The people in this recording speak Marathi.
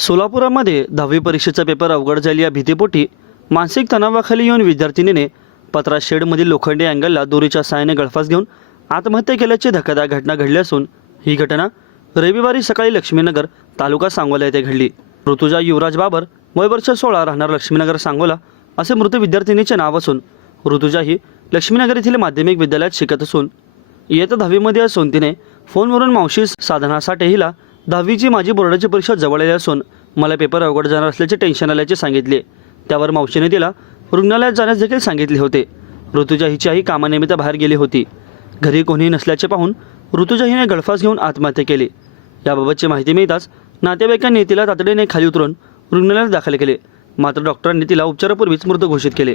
सोलापुरामध्ये 10वी परीक्षेचा पेपर अवघड जाईल या भीतीपोटी मानसिक तणावाखाली येऊन विद्यार्थिनीने पत्रा शेडमधील लोखंडी अँगलला दोरीच्या साहाय्याने गळफास घेऊन आत्महत्या केल्याची धक्कादायक घटना घडली असून ही घटना रविवारी सकाळी लक्ष्मीनगर तालुका सांगोला येथे घडली। ऋतुजा युवराज बाबर वय वर्ष 16 राहणार लक्ष्मीनगर सांगोला असे मृत विद्यार्थिनीचे नाव असून ऋतुजा ही लक्ष्मीनगर येथील माध्यमिक विद्यालयात शिकत असून इयत्ता 10वीमध्ये असून तिने फोनवरून मावशी साधना साठे हिला 10वीची माझी बोर्डाची परीक्षा जवळ आली असून मला पेपर अवघड जाणार असल्याचे टेन्शन आल्याचे सांगितले। त्यावर मावशीने तिला रुग्णालयात जाण्यास देखील सांगितले होते। ऋतुजा हिची आई कामानिमित्त बाहेर गेली होती। घरी कोणीही नसल्याचे पाहून ऋतुजा हिने गळफास घेऊन आत्महत्या केली। याबाबतची माहिती मिळताच नातेवाईकांनी तिला तातडीने खाली उतरून रुग्णालयात दाखल केले, मात्र डॉक्टरांनी तिला उपचारापूर्वीच मृत घोषित केले।